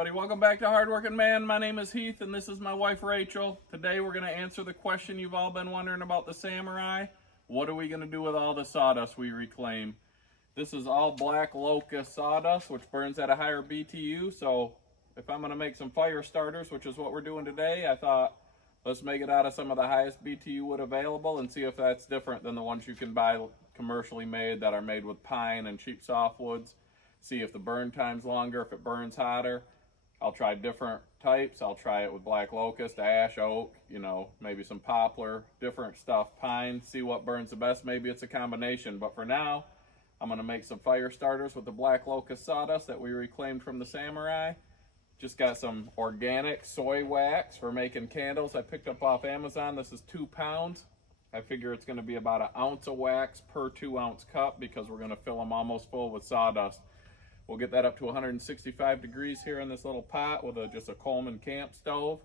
everybody, welcome back to Hardworking Man. My name is Heath and this is my wife Rachel. Today we're going to answer the question you've all been wondering about the Samurai. What are we going to do with all the sawdust we reclaim? This is all black locust sawdust, which burns at a higher BTU. So if I'm going to make some fire starters, which is what we're doing today, I thought let's make it out of some of the highest BTU wood available and see if that's different than the ones you can buy commercially made that are made with pine and cheap softwoods. See if the burn time's longer, if it burns hotter. I'll try different types. I'll try it with black locust, ash, oak, maybe some poplar, different stuff, pine, see what burns the best. Maybe it's a combination, but for now, I'm gonna make some fire starters with the black locust sawdust that we reclaimed from the Samurai. Just got some organic soy wax for making candles I picked up off Amazon. This is 2 pounds. I figure it's gonna be about 1 ounce of wax per 2 ounce cup because we're gonna fill them almost full with sawdust. We'll get that up to 165 degrees here in this little pot with just a Coleman camp stove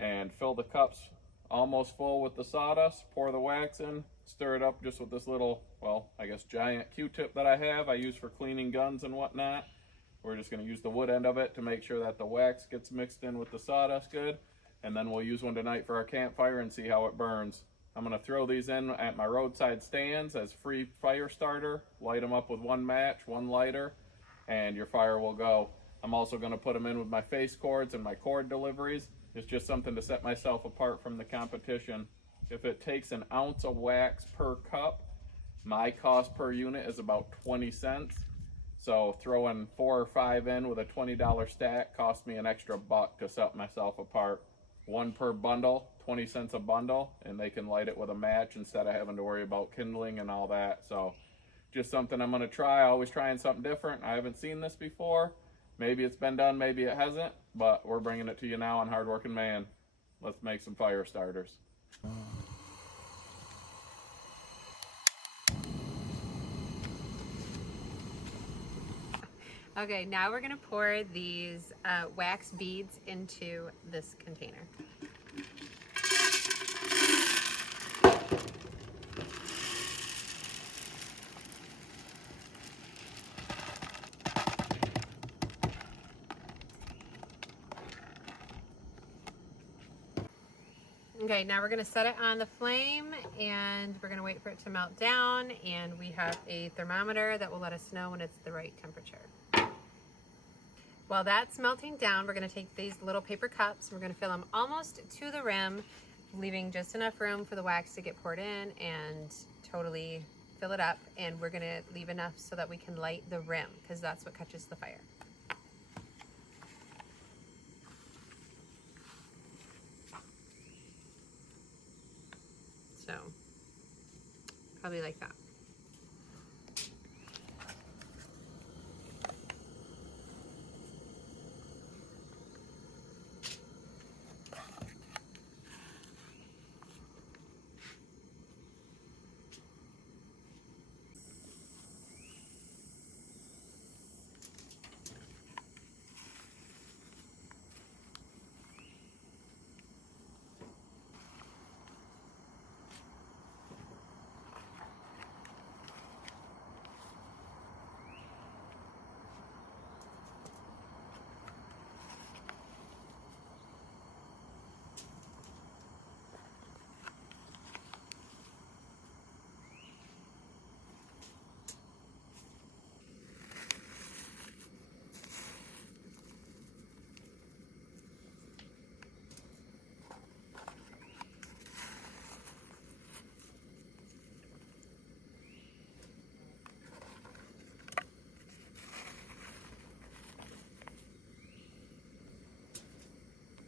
and fill the cups almost full with the sawdust, pour the wax in, stir it up just with this little, well, I guess giant Q-tip that I use for cleaning guns and whatnot. We're just gonna use the wood end of it to make sure that the wax gets mixed in with the sawdust good. And then we'll use one tonight for our campfire and see how it burns. I'm gonna throw these in at my roadside stands as free fire starter, light them up with 1 match, 1 lighter, and your fire will go. I'm also going to put them in with my face cords and my cord deliveries. It's just something to set myself apart from the competition. If it takes 1 ounce of wax per cup, my cost per unit is about 20 cents. So throwing 4 or 5 in with a $20 stack cost me an extra $1 to set myself apart. 1 per bundle, 20 cents a bundle, and they can light it with a match instead of having to worry about kindling and all that. So just something I'm going to try. Always trying something different. I haven't seen this before. Maybe it's been done, maybe it hasn't, but we're bringing it to you now on Hardworking Man. Let's make some fire starters. Okay, now we're going to pour these wax beads into this container. Okay, now we're going to set it on the flame and we're going to wait for it to melt down, and we have a thermometer that will let us know when it's the right temperature. While that's melting down, we're going to take these little paper cups and we're going to fill them almost to the rim, leaving just enough room for the wax to get poured in and totally fill it up, and we're going to leave enough so that we can light the rim because that's what catches the fire. So, probably like that.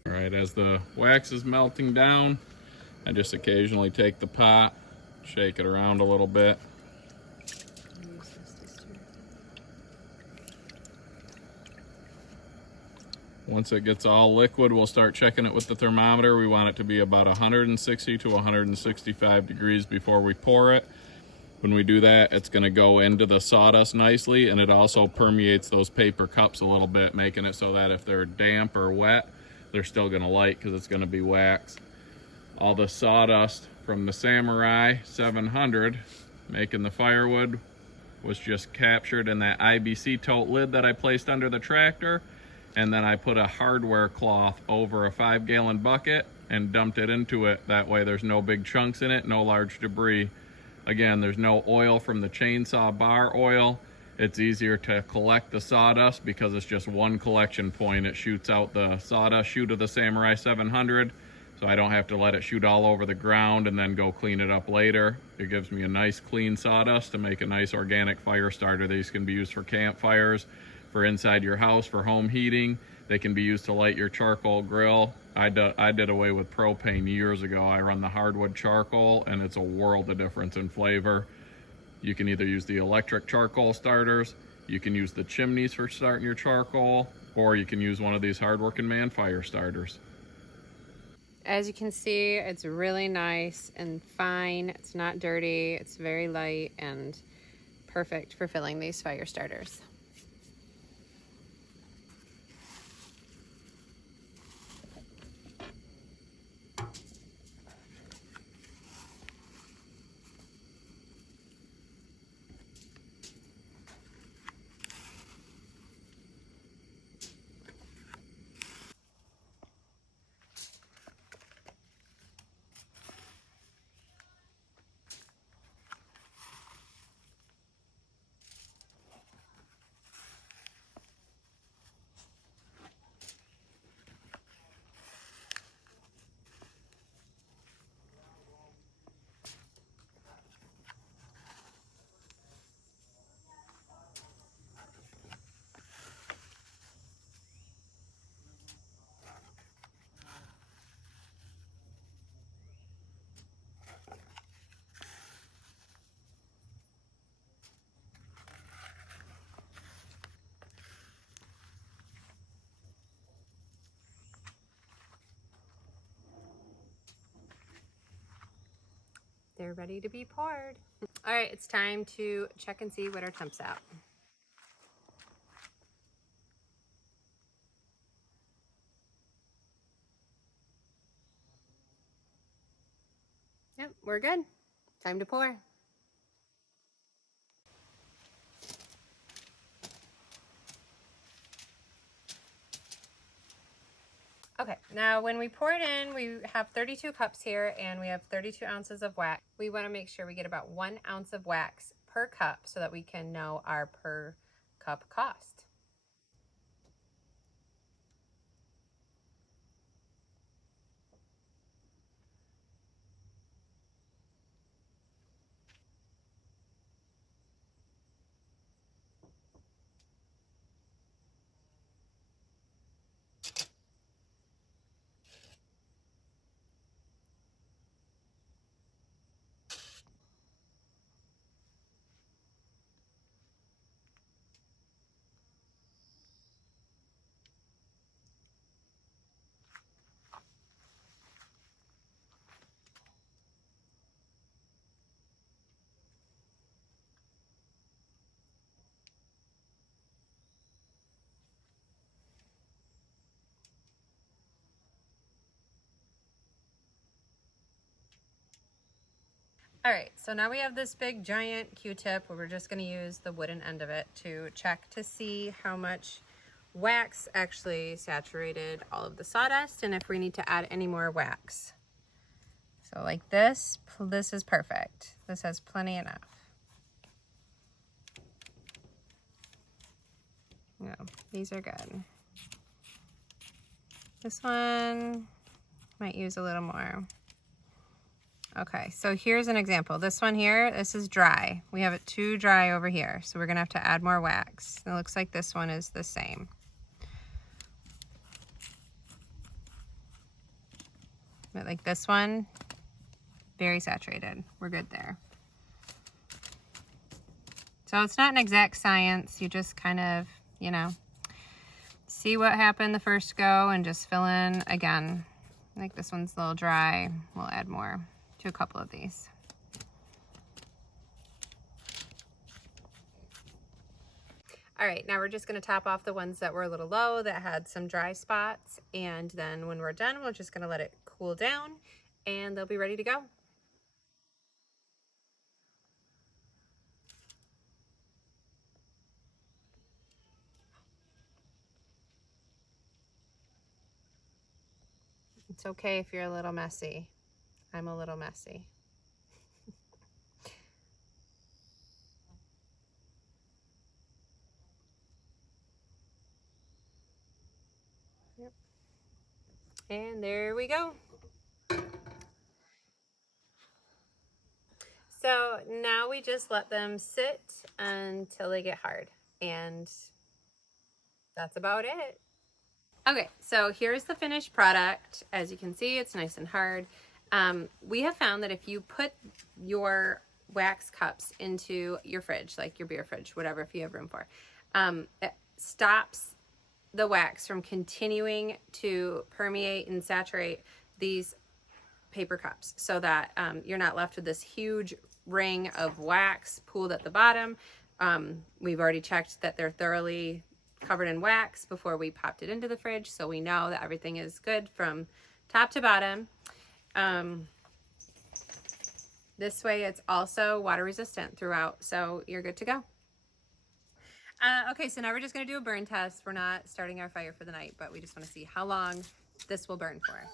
All right, as the wax is melting down, I just occasionally take the pot, shake it around a little bit. Once it gets all liquid, we'll start checking it with the thermometer. We want it to be about 160 to 165 degrees before we pour it. When we do that, it's going to go into the sawdust nicely, and it also permeates those paper cups a little bit, making it so that if they're damp or wet, they're still going to light because it's going to be wax. All the sawdust from the Samurai 700 making the firewood was just captured in that IBC tote lid that I placed under the tractor. and then I put a hardware cloth over a 5-gallon bucket and dumped it into it. That way there's no big chunks in it, no large debris. Again, there's no oil from the chainsaw bar oil. It's easier to collect the sawdust because it's just one collection point. It shoots out the sawdust chute of the Samurai 700, so I don't have to let it shoot all over the ground and then go clean it up later. It gives me a nice clean sawdust to make a nice organic fire starter. These can be used for campfires, for inside your house, for home heating. They can be used to light your charcoal grill. I did away with propane years ago. I run the hardwood charcoal, and it's a world of difference in flavor. You can either use the electric charcoal starters, you can use the chimneys for starting your charcoal, or you can use one of these hard-working man fire starters. As you can see, it's really nice and fine. It's not dirty. It's very light and perfect for filling these fire starters. They're ready to be poured. All right, it's time to check and see what our temp's at. Yep, we're good. Time to pour. Okay, now when we pour it in, we have 32 cups here and we have 32 ounces of wax. We want to make sure we get about 1 ounce of wax per cup so that we can know our per cup cost. All right, so now we have this big giant Q-tip where we're just going to use the wooden end of it to check to see how much wax actually saturated all of the sawdust and if we need to add any more wax. So like this is perfect. This has plenty enough. No, these are good. This one might use a little more. Okay, so here's an example. This one here, this is dry. We have it too dry over here, so we're gonna have to add more wax. It looks like this one is the same. But like this one, very saturated. We're good there. So it's not an exact science. You just kind of, you know, see what happened the first go and just fill in again. I think this one's a little dry. We'll add more to a couple of these. All right, now we're just gonna top off the ones that were a little low that had some dry spots. And then when we're done, we're just gonna let it cool down and they'll be ready to go. It's okay if you're a little messy. I'm a little messy. Yep. And there we go. So now we just let them sit until they get hard, and that's about it. Okay, so here's the finished product. As you can see, it's nice and hard. We have found that if you put your wax cups into your fridge, like your beer fridge, whatever, if you have room for, it stops the wax from continuing to permeate and saturate these paper cups, so that you're not left with this huge ring of wax pooled at the bottom. We've already checked that they're thoroughly covered in wax before we popped it into the fridge, so we know that everything is good from top to bottom. This way it's also water resistant throughout, so you're good to go. Okay, so now we're just going to do a burn test. We're not starting our fire for the night, but we just want to see how long this will burn for.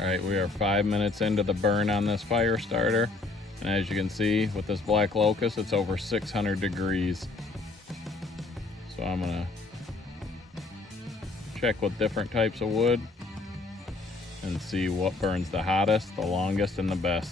Alright, we are 5 minutes into the burn on this fire starter, and as you can see with this black locust, it's over 600 degrees. So I'm gonna check with different types of wood and see what burns the hottest, the longest, and the best.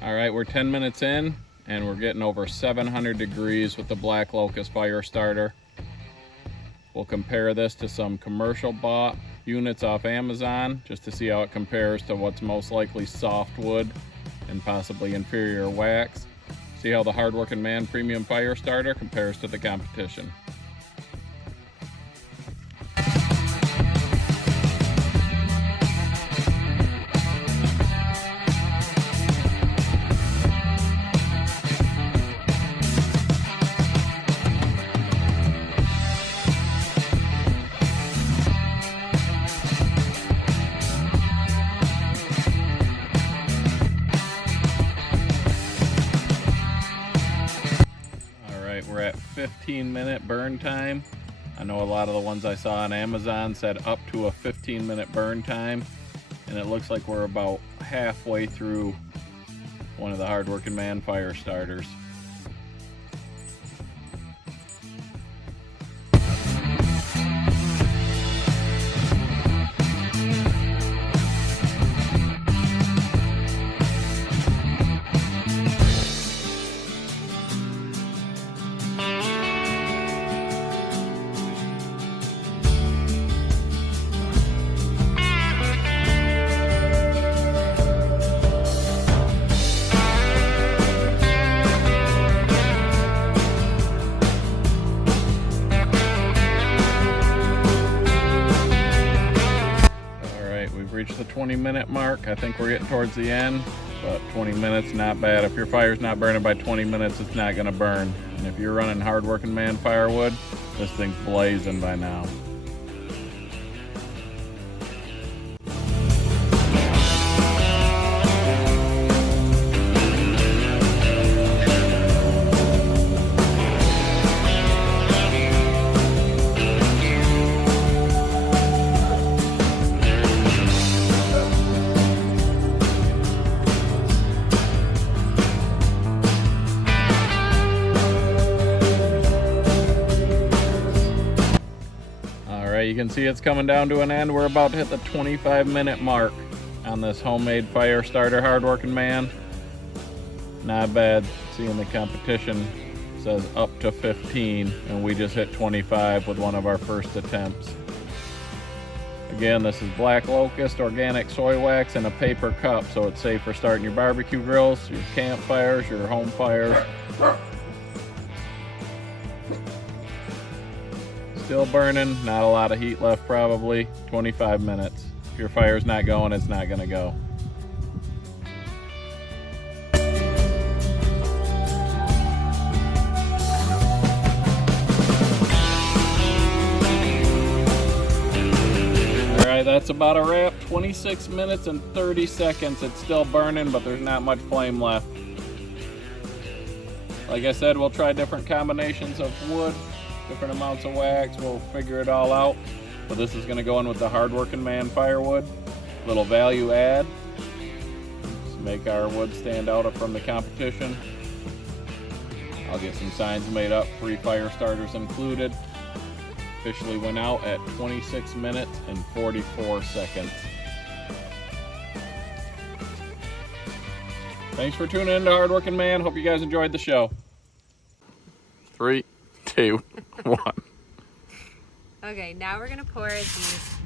Alright, we're 10 minutes in and we're getting over 700 degrees with the black locust fire starter. We'll compare this to some commercial bought units off Amazon just to see how it compares to what's most likely softwood and possibly inferior wax. See how the Hardworking Man Premium Fire Starter compares to the competition. We're at 15-minute burn time. I know a lot of the ones I saw on Amazon said up to a 15-minute burn time, and it looks like we're about halfway through one of the Hardworking Man fire starters. Reached the 20-minute mark. I think we're getting towards the end, but 20 minutes, not bad. If your fire's not burning by 20 minutes, it's not gonna burn. And if you're running Hardworking Man firewood, this thing's blazing by now. can see it's coming down to an end. We're about to hit the 25-minute mark on this homemade fire starter hardworking man. Not bad. Seeing the competition says up to 15, and we just hit 25 with one of our first attempts. Again, this is black locust, organic soy wax in a paper cup, so it's safe for starting your barbecue grills, your campfires, your home fires. Still burning, not a lot of heat left probably. 25 minutes. If your fire's not going, it's not gonna go. Alright, that's about a wrap. 26 minutes and 30 seconds. It's still burning, but there's not much flame left. Like I said, we'll try different combinations of wood, different amounts of wax. We'll figure it all out. But this is going to go in with the hardworking man firewood. Little value add. Just make our wood stand out from the competition. I'll get some signs made up, free fire starters included. Officially went out at 26 minutes and 44 seconds. Thanks for tuning in to Hardworking Man. Hope you guys enjoyed the show. 3, 2, 1. Okay, now we're gonna pour these